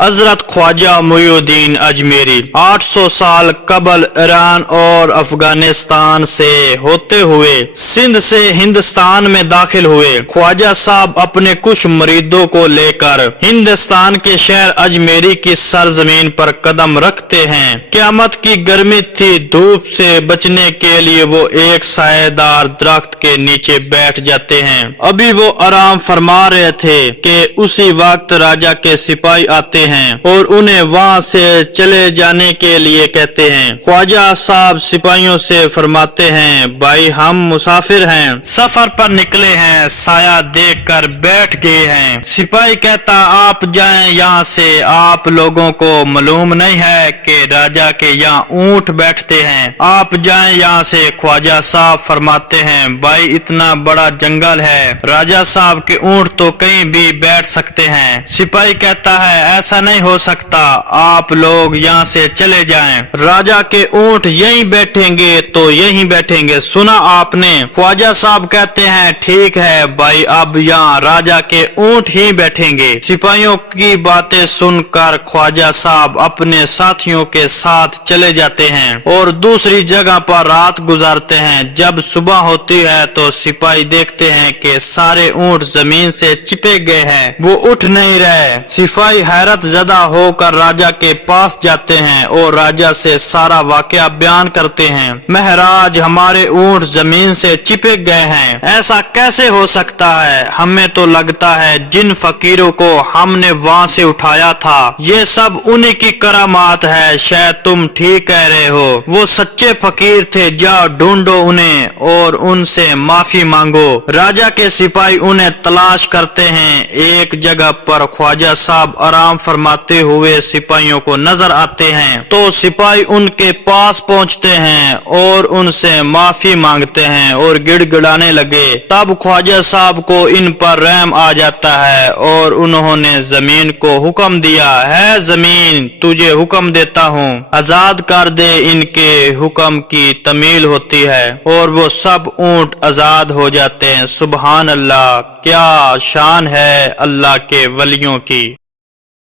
حضرت خواجہ معین الدین اجمیری 800 سال قبل ایران اور افغانستان سے ہوتے ہوئے سندھ سے ہندوستان میں داخل ہوئے۔ خواجہ صاحب اپنے کچھ مریدوں کو لے کر ہندوستان کے شہر اجمیری کی سرزمین پر قدم رکھتے ہیں۔ قیامت کی گرمی تھی، دھوپ سے بچنے کے لیے وہ ایک سایہ دار درخت کے نیچے بیٹھ جاتے ہیں۔ ابھی وہ آرام فرما رہے تھے کہ اسی وقت راجا کے سپاہی آتے ہیں اور انہیں وہاں سے چلے جانے کے لیے کہتے ہیں۔ خواجہ صاحب سپاہیوں سے فرماتے ہیں، بھائی ہم مسافر ہیں، سفر پر نکلے ہیں، سایہ دیکھ کر بیٹھ گئے ہیں۔ سپاہی کہتا، آپ جائیں یہاں سے، آپ لوگوں کو معلوم نہیں ہے کہ راجا کے یہاں اونٹ بیٹھتے ہیں، آپ جائیں یہاں سے۔ خواجہ صاحب فرماتے ہیں، بھائی اتنا بڑا جنگل ہے، راجا صاحب کے اونٹ تو کہیں بھی بیٹھ سکتے ہیں۔ سپاہی کہتا ہے، ایسا نہیں ہو سکتا، آپ لوگ یہاں سے چلے جائیں، راجا کے اونٹ یہیں بیٹھیں گے تو یہیں بیٹھیں گے، سنا آپ نے؟ خواجہ صاحب کہتے ہیں، ٹھیک ہے بھائی، اب یہاں راجا کے اونٹ ہی بیٹھیں گے۔ سپاہیوں کی باتیں سن کر خواجہ صاحب اپنے ساتھیوں کے ساتھ چلے جاتے ہیں اور دوسری جگہ پر رات گزارتے ہیں۔ جب صبح ہوتی ہے تو سپاہی دیکھتے ہیں کہ سارے اونٹ زمین سے چپک گئے ہیں، وہ اٹھ نہیں رہے۔ سپاہی حیرت زدہ ہو کر راجا کے پاس جاتے ہیں اور راجا سے سارا واقعہ بیان کرتے ہیں۔ مہاراج، ہمارے اونٹ زمین سے چپک گئے ہیں، ایسا کیسے ہو سکتا ہے؟ ہمیں تو لگتا ہے جن فقیروں کو ہم نے وہاں سے اٹھایا تھا یہ سب انہی کی کرامات ہے، شاید تم ٹھیک کہہ رہے ہو، وہ سچے فقیر تھے، جاؤ ڈھونڈو انہیں اور ان سے معافی مانگو۔ راجا کے سپاہی انہیں تلاش کرتے ہیں۔ ایک جگہ پر خواجہ صاحب آرام فرماتے ہوئے سپاہیوں کو نظر آتے ہیں تو سپاہی ان کے پاس پہنچتے ہیں اور ان سے معافی مانگتے ہیں اور گڑ گڑانے لگے۔ تب خواجہ صاحب کو ان پر رحم آ جاتا ہے اور انہوں نے زمین کو حکم دیا، ہے زمین، تجھے حکم دیتا ہوں، آزاد کر دے۔ ان کے حکم کی تعمیل ہوتی ہے اور وہ سب اونٹ آزاد ہو جاتے ہیں۔ سبحان اللہ، کیا شان ہے اللہ کے ولیوں کی۔